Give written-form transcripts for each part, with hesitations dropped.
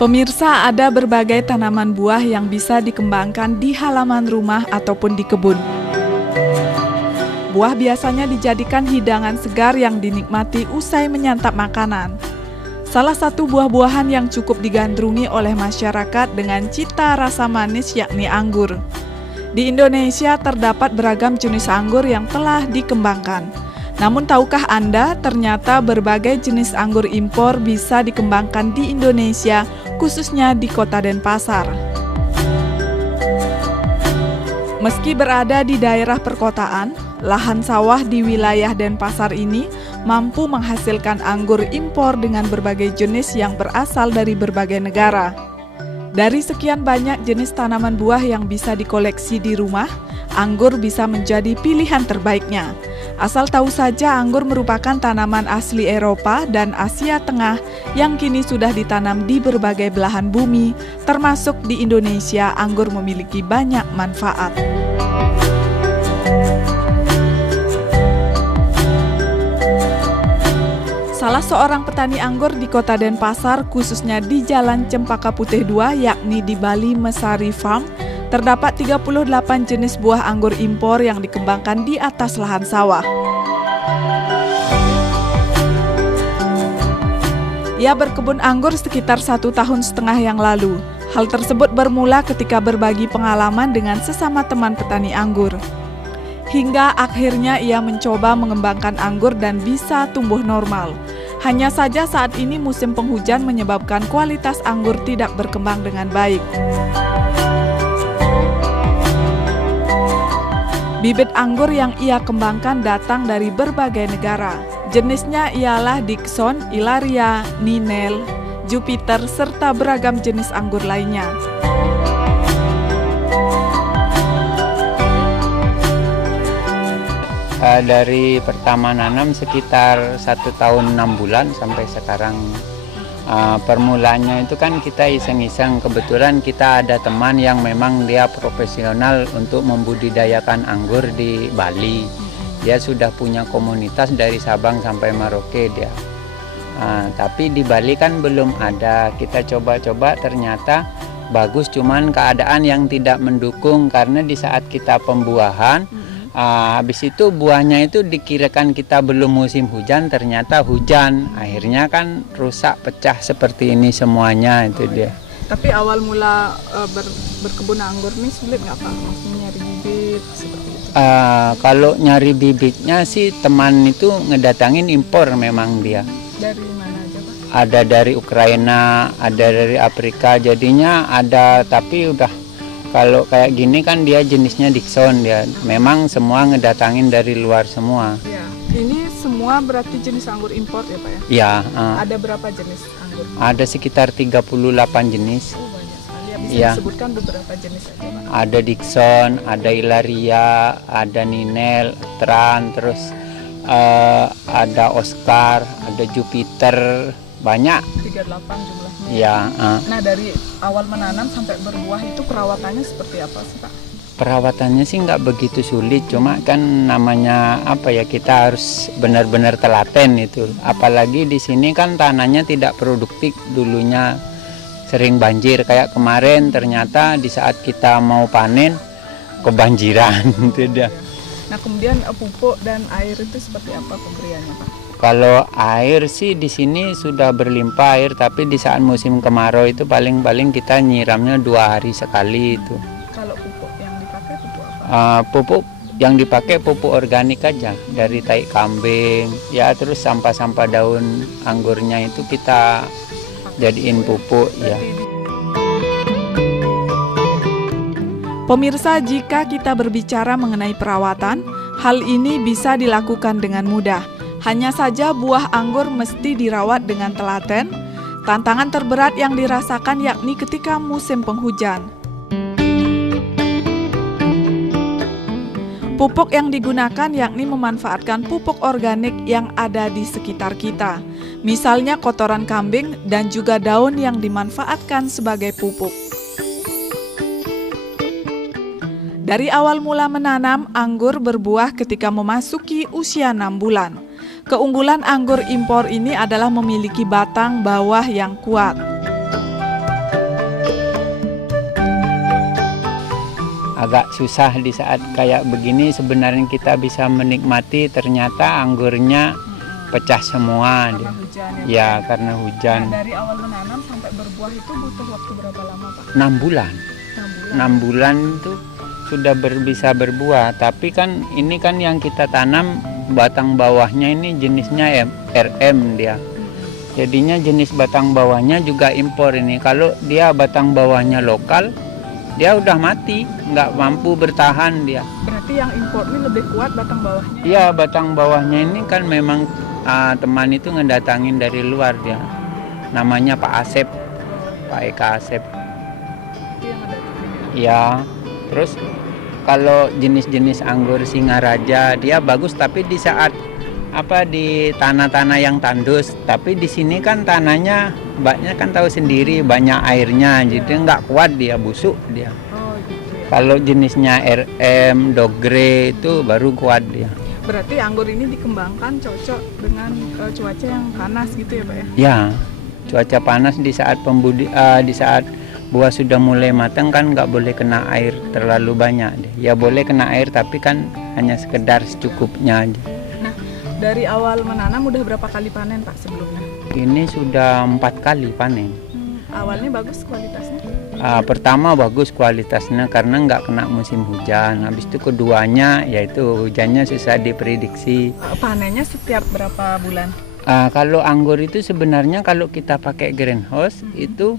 Pemirsa, ada berbagai tanaman buah yang bisa dikembangkan di halaman rumah ataupun di kebun. Buah biasanya dijadikan hidangan segar yang dinikmati usai menyantap makanan. Salah satu buah-buahan yang cukup digandrungi oleh masyarakat dengan cita rasa manis yakni anggur. Di Indonesia terdapat beragam jenis anggur yang telah dikembangkan. Namun tahukah Anda, ternyata berbagai jenis anggur impor bisa dikembangkan di Indonesia, khususnya di Kota Denpasar. Meski berada di daerah perkotaan, lahan sawah di wilayah Denpasar ini mampu menghasilkan anggur impor dengan berbagai jenis yang berasal dari berbagai negara. Dari sekian banyak jenis tanaman buah yang bisa dikoleksi di rumah, anggur bisa menjadi pilihan terbaiknya. Asal tahu saja, anggur merupakan tanaman asli Eropa dan Asia Tengah yang kini sudah ditanam di berbagai belahan bumi, termasuk di Indonesia. Anggur memiliki banyak manfaat. Salah seorang petani anggur di Kota Denpasar, khususnya di Jalan Cempaka Putih 2, yakni di Bali Mesari Farm, terdapat 38 jenis buah anggur impor yang dikembangkan di atas lahan sawah. Ia berkebun anggur sekitar 1,5 tahun yang lalu. Hal tersebut bermula ketika berbagi pengalaman dengan sesama teman petani anggur. Hingga akhirnya ia mencoba mengembangkan anggur dan bisa tumbuh normal. Hanya saja saat ini musim penghujan menyebabkan kualitas anggur tidak berkembang dengan baik. Bibit anggur yang ia kembangkan datang dari berbagai negara. Jenisnya ialah Dickson, Ilaria, Ninel, Jupiter, serta beragam jenis anggur lainnya. Dari pertama nanam sekitar 1 tahun 6 bulan sampai sekarang. Permulanya itu kan kita iseng-iseng, kebetulan kita ada teman yang memang dia profesional untuk membudidayakan anggur di Bali. Dia sudah punya komunitas dari Sabang sampai Merauke dia. Tapi di Bali kan belum ada, kita coba-coba ternyata bagus, cuman keadaan yang tidak mendukung karena di saat kita pembuahan, habis itu buahnya itu dikirakan kita belum musim hujan, ternyata hujan, akhirnya kan rusak, pecah seperti ini semuanya itu dia. Tapi awal mula berkebun anggur ini sulit nggak Pak? Maksudnya nyari bibit seperti itu? Kalau nyari bibitnya sih teman itu ngedatangin impor memang dia. Dari mana aja Pak? Ada dari Ukraina, ada dari Afrika, jadinya ada, tapi udah kalau kayak gini kan dia jenisnya Dickson dia. Memang semua ngedatangin dari luar semua. Ya, ini semua berarti jenis anggur impor ya Pak ya? Ya. Ada berapa jenis anggur? Ada sekitar 38 jenis. Oh, banyak sekali. Ya, bisa Ya. disebutkan beberapa jenis aja Pak? Ada Dickson, ada Ilaria, ada Ninel, Tran, terus ada Oscar, ada Jupiter, banyak. 38 jumlahnya. Ya. Nah, dari awal menanam sampai berbuah itu perawatannya seperti apa sih Pak? Perawatannya sih nggak begitu sulit, cuma kan namanya apa ya, kita harus benar-benar telaten itu. Apalagi di sini kan tanahnya tidak produktif, dulunya sering banjir. Kayak kemarin ternyata di saat kita mau panen kebanjiran itu dia. Nah, kemudian pupuk dan air itu seperti apa pemberiannya Pak? Kalau air sih di sini sudah berlimpah air, tapi di saat musim kemarau itu paling-paling kita nyiramnya 2 hari sekali itu. Kalau pupuk yang dipakai pupuk apa? Pupuk yang dipakai pupuk organik aja dari tai kambing, ya, terus sampah-sampah daun anggurnya itu kita jadiin pupuk ya. Pemirsa, jika kita berbicara mengenai perawatan, hal ini bisa dilakukan dengan mudah. Hanya saja buah anggur mesti dirawat dengan telaten. Tantangan terberat yang dirasakan yakni ketika musim penghujan. Pupuk yang digunakan yakni memanfaatkan pupuk organik yang ada di sekitar kita. Misalnya kotoran kambing dan juga daun yang dimanfaatkan sebagai pupuk. Dari awal mula menanam, anggur berbuah ketika memasuki usia 6 bulan. Keunggulan anggur impor ini adalah memiliki batang bawah yang kuat. agak susah di saat kayak begini. Sebenarnya kita bisa menikmati, ternyata anggurnya pecah semua. Karena hujan ya, Ya, Pak? karena hujan. Nah, dari awal menanam sampai berbuah itu butuh waktu berapa lama, Pak? 6 bulan. 6 bulan. 6 bulan itu sudah bisa berbuah. Tapi kan ini kan yang kita tanam batang bawahnya ini jenisnya RM dia. Jadinya jenis batang bawahnya juga impor ini. Kalau dia batang bawahnya lokal, dia udah mati, nggak mampu bertahan dia. Berarti yang impor ini lebih kuat batang bawahnya? Iya, batang bawahnya ini kan memang teman itu ngedatangin dari luar dia. Namanya Pak Asep, Pak Eka Asep. Itu yang ada di sini. Ya, terus kalau jenis-jenis anggur Singaraja dia bagus, tapi di saat di tanah-tanah yang tandus. Tapi di sini kan tanahnya banyak, kan tahu sendiri banyak airnya, jadi nggak kuat dia, busuk dia. Oh gitu ya. Kalau jenisnya RM, Dogre itu baru kuat dia. Berarti anggur ini dikembangkan cocok dengan cuaca yang panas gitu ya, Pak ya? Ya, cuaca panas di saat di saat buah sudah mulai matang kan nggak boleh kena air terlalu banyak dia. Ya boleh kena air tapi kan hanya sekedar secukupnya aja. Nah, dari awal menanam udah berapa kali panen, Pak, sebelumnya? Ini sudah 4 kali panen. Awalnya bagus kualitasnya? Pertama bagus kualitasnya karena nggak kena musim hujan. Habis itu keduanya yaitu hujannya susah diprediksi. Panennya setiap berapa bulan? Kalau anggur itu sebenarnya kalau kita pakai greenhouse itu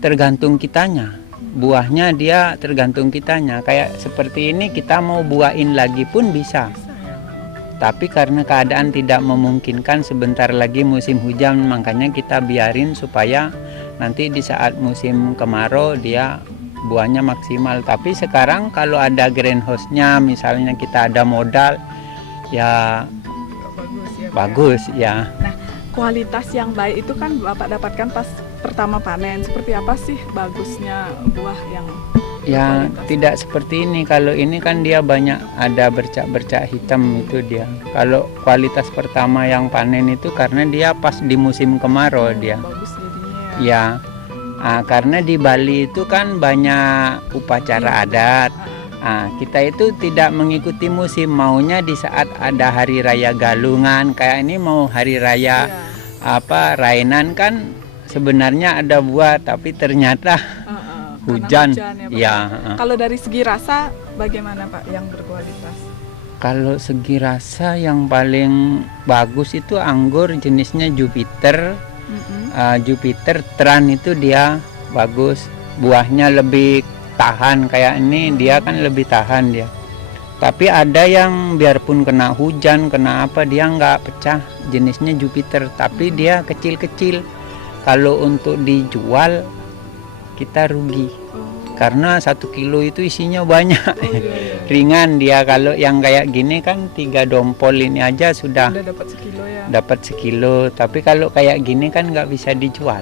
tergantung kitanya. Buahnya dia tergantung kitanya. Kayak seperti ini kita mau buahin lagi pun bisa. Tapi karena keadaan tidak memungkinkan, sebentar lagi musim hujan, makanya kita biarin supaya nanti di saat musim kemarau dia buahnya maksimal. Tapi sekarang kalau ada greenhouse-nya, misalnya kita ada modal, ya Bagus ya, Pak, bagus ya. Nah, kualitas yang baik itu kan Bapak dapatkan pas pertama panen. Seperti apa sih bagusnya buah yang Ya berkualitas? tidak seperti ini. Kalau ini kan dia banyak ada bercak-bercak hitam itu dia. Kalau kualitas pertama yang panen itu karena dia pas di musim kemarau dia. Bagus jadinya ya. Ya, karena di Bali itu kan banyak upacara adat. Kita itu tidak mengikuti musim, maunya di saat ada hari raya Galungan. Kayak ini mau hari raya Rainan kan sebenarnya ada buah, tapi ternyata hujan. Ya, Pak. Kalau dari segi rasa bagaimana, Pak, yang berkualitas? Kalau segi rasa yang paling bagus itu anggur jenisnya Jupiter. Jupiter Tran itu dia bagus. Buahnya lebih tahan, kayak ini dia kan lebih tahan dia. Tapi ada yang biarpun kena hujan, kena apa, dia nggak pecah. Jenisnya Jupiter, tapi dia kecil-kecil. Kalau untuk dijual kita rugi. Karena 1 kilo itu isinya banyak. Ringan dia. Kalau yang kayak gini kan 3 dompol ini aja sudah dapat sekilo ya. Dapat sekilo. Tapi kalau kayak gini kan nggak bisa dijual.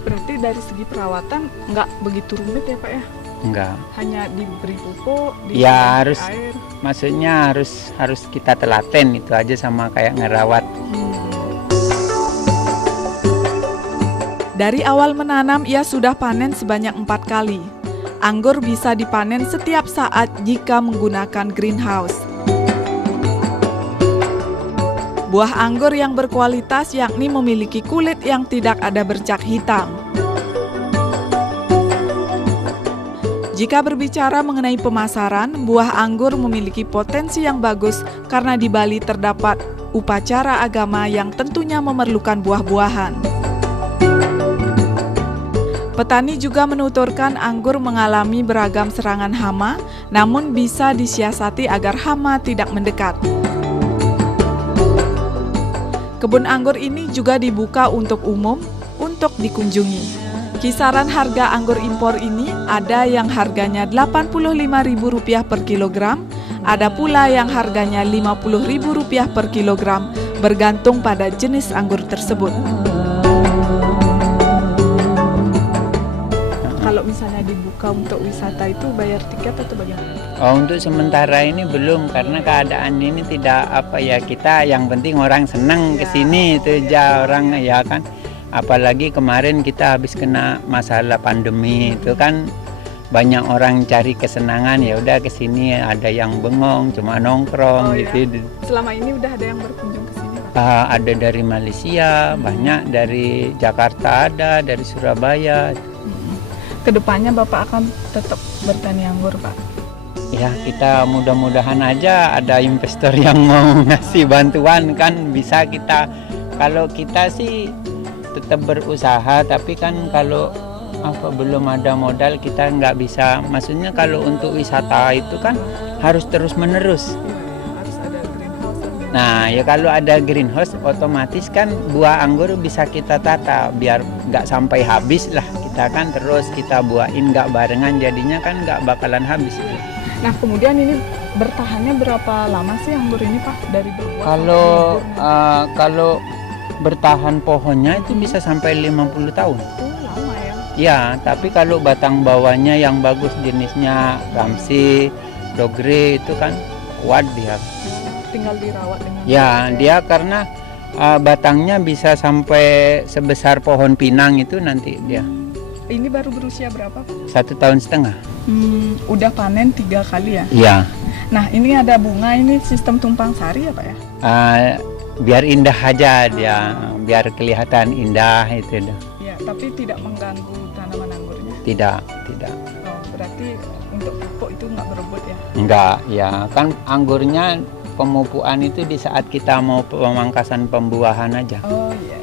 Berarti dari segi perawatan nggak begitu rumit ya, Pak ya? Enggak. Hanya diberi pupuk, Ya harus, air. maksudnya harus kita telaten itu aja, sama kayak ngerawat. Dari awal menanam ia sudah panen sebanyak 4 kali. Anggur bisa dipanen setiap saat jika menggunakan greenhouse. Buah anggur yang berkualitas yakni memiliki kulit yang tidak ada bercak hitam. Jika berbicara mengenai pemasaran, buah anggur memiliki potensi yang bagus karena di Bali terdapat upacara agama yang tentunya memerlukan buah-buahan. Petani juga menuturkan anggur mengalami beragam serangan hama, namun bisa disiasati agar hama tidak mendekat. Kebun anggur ini juga dibuka untuk umum untuk dikunjungi. Kisaran harga anggur impor ini ada yang harganya Rp85.000 per kilogram, ada pula yang harganya Rp50.000 per kilogram, bergantung pada jenis anggur tersebut. Kalau misalnya dibuka untuk wisata itu bayar tiket atau bagaimana? Untuk sementara ini belum, karena keadaan ini tidak kita yang penting orang senang kesini itu aja orang ya kan. Apalagi kemarin kita habis kena masalah pandemi itu kan, banyak orang cari kesenangan, ya udah ke sini, ada yang bengong cuma nongkrong gitu. Selama ini udah ada yang berkunjung ke sini, Pak? Ada dari Malaysia, banyak dari Jakarta, ada dari Surabaya. Kedepannya Bapak akan tetap bertani anggur, Pak? Ya, kita mudah-mudahan aja ada investor yang mau ngasih bantuan, kan bisa kita. Kalau kita sih tetap berusaha, tapi kan kalau belum ada modal kita nggak bisa. Maksudnya kalau untuk wisata itu kan harus terus menerus. Harus ada greenhouse. Nah ya, kalau ada greenhouse otomatis kan buah anggur bisa kita tata biar nggak sampai habis lah. Kita kan terus kita buahin, nggak barengan, jadinya kan nggak bakalan habis. Nah kemudian ini bertahannya berapa lama sih anggur ini, Pak, dari berbuah? Kalau bertahan pohonnya itu bisa sampai 50 tahun. Lama ya? Ya, tapi kalau batang bawahnya yang bagus jenisnya Ramsey, Dogre itu kan kuat dia. Tinggal dirawat dengan Ya, dia karena batangnya bisa sampai sebesar pohon pinang itu nanti dia. Ini baru berusia berapa, Pak? 1,5 tahun. Udah panen 3 kali ya? Iya. Nah ini ada bunga, ini sistem tumpang sari ya, Pak ya? Biar indah aja dia, biar kelihatan indah itu dah. Ya, tapi tidak mengganggu tanaman anggurnya? Tidak. Oh, berarti untuk pupuk itu nggak berebut ya? Enggak, ya kan anggurnya pemupukan itu di saat kita mau pemangkasan pembuahan aja. Oh iya.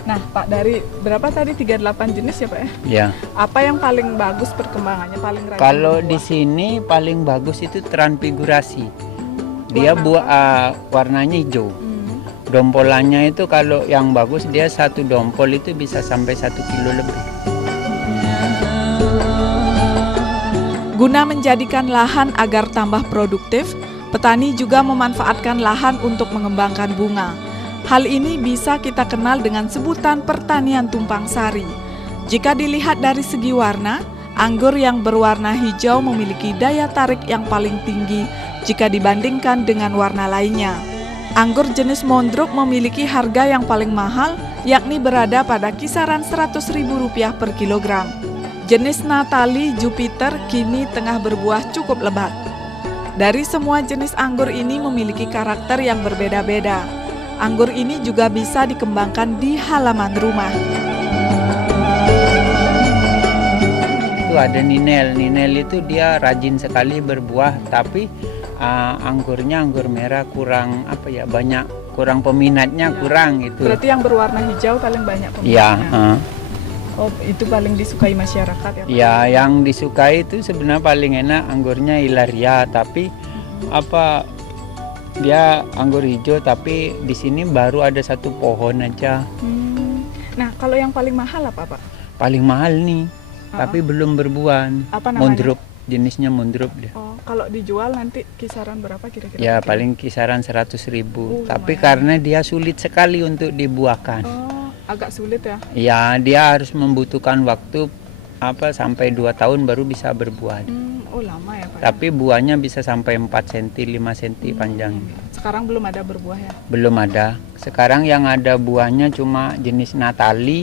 Nah Pak, dari berapa tadi 38 jenis ya, Pak ya? Ya. Apa yang paling bagus perkembangannya, paling rajin? Kalau di sini paling bagus itu transfigurasi. Dia warnanya hijau. Dompolannya itu kalau yang bagus dia satu dompol itu bisa sampai 1 kilo lebih. Guna menjadikan lahan agar tambah produktif, petani juga memanfaatkan lahan untuk mengembangkan bunga. Hal ini bisa kita kenal dengan sebutan pertanian tumpang sari. Jika dilihat dari segi warna, anggur yang berwarna hijau memiliki daya tarik yang paling tinggi jika dibandingkan dengan warna lainnya. Anggur jenis Mondruk memiliki harga yang paling mahal, yakni berada pada kisaran Rp100.000 per kilogram. Jenis Natali, Jupiter kini tengah berbuah cukup lebat. Dari semua jenis anggur ini memiliki karakter yang berbeda-beda. Anggur ini juga bisa dikembangkan di halaman rumah. Itu ada Ninel. Ninel itu dia rajin sekali berbuah, tapi anggurnya anggur merah kurang banyak, kurang peminatnya, kurang itu. Berarti yang berwarna hijau paling banyak peminatnya. Iya. Oh, itu paling disukai masyarakat ya, Pak? Ya, yang disukai itu sebenarnya paling enak anggurnya Ilaria, tapi dia anggur hijau, tapi di sini baru ada 1 pohon aja. Nah, kalau yang paling mahal apa, Pak? Paling mahal nih, tapi belum berbuah. Apa namanya? Mondruk, jenisnya Mondruk deh. Oh, kalau dijual nanti kisaran berapa kira-kira? Ya, paling kisaran 100.000. Tapi lumayan. karena dia sulit sekali untuk dibuahkan. Oh, agak sulit ya? Ya, dia harus membutuhkan waktu sampai 2 tahun baru bisa berbuah. Oh, lama ya, Pak? Tapi buahnya bisa sampai 4 cm, 5 cm panjang. Sekarang belum ada berbuah ya? Belum ada. Sekarang yang ada buahnya cuma jenis Natali,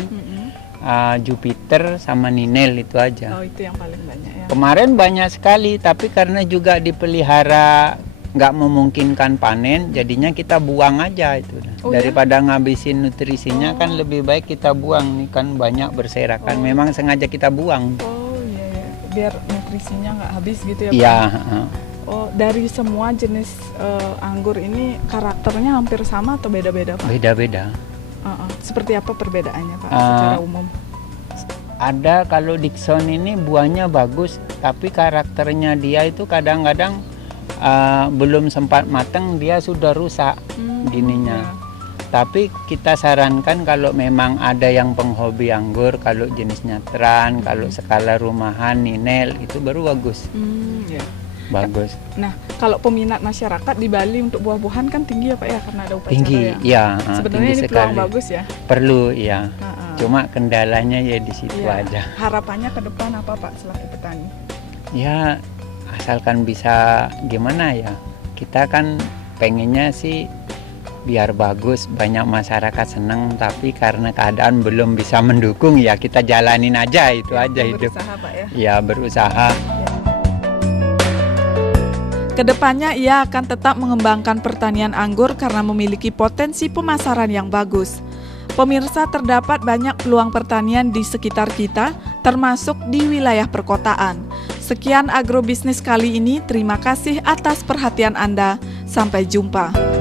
Jupiter sama Ninel itu aja. Oh, itu yang paling banyak ya. Kemarin banyak sekali, tapi karena juga dipelihara nggak memungkinkan panen, jadinya kita buang aja itu. Daripada ngabisin nutrisinya kan lebih baik kita buang, nih kan banyak berserakan. Memang sengaja kita buang. Oh iya, biar nutrisinya nggak habis gitu ya, Pak? Iya. Oh, dari semua jenis anggur ini karakternya hampir sama atau beda-beda, Pak? Beda-beda. Seperti apa perbedaannya, Pak, secara umum? Ada, kalau Dickson ini buahnya bagus, tapi karakternya dia itu kadang-kadang belum sempat matang dia sudah rusak gininya. Tapi kita sarankan kalau memang ada yang penghobi anggur, kalau jenisnya Tran, kalau skala rumahan, Ninel itu baru bagus. Bagus. Nah, kalau peminat masyarakat di Bali untuk buah-buahan kan tinggi ya, Pak ya, karena ada upacara tinggi, ya. Sebenarnya ini peluang bagus ya. Perlu ya. Cuma kendalanya ya di situ aja. Harapannya ke depan apa, Pak, selaku petani? Ya, asalkan bisa gimana ya. Kita kan pengennya sih biar bagus, banyak masyarakat senang, tapi karena keadaan belum bisa mendukung ya kita jalanin aja, itu aja hidup. Berusaha, Pak, ya? Ya berusaha. Kedepannya ia akan tetap mengembangkan pertanian anggur karena memiliki potensi pemasaran yang bagus. Pemirsa, terdapat banyak peluang pertanian di sekitar kita, termasuk di wilayah perkotaan. Sekian agrobisnis kali ini, terima kasih atas perhatian Anda. Sampai jumpa.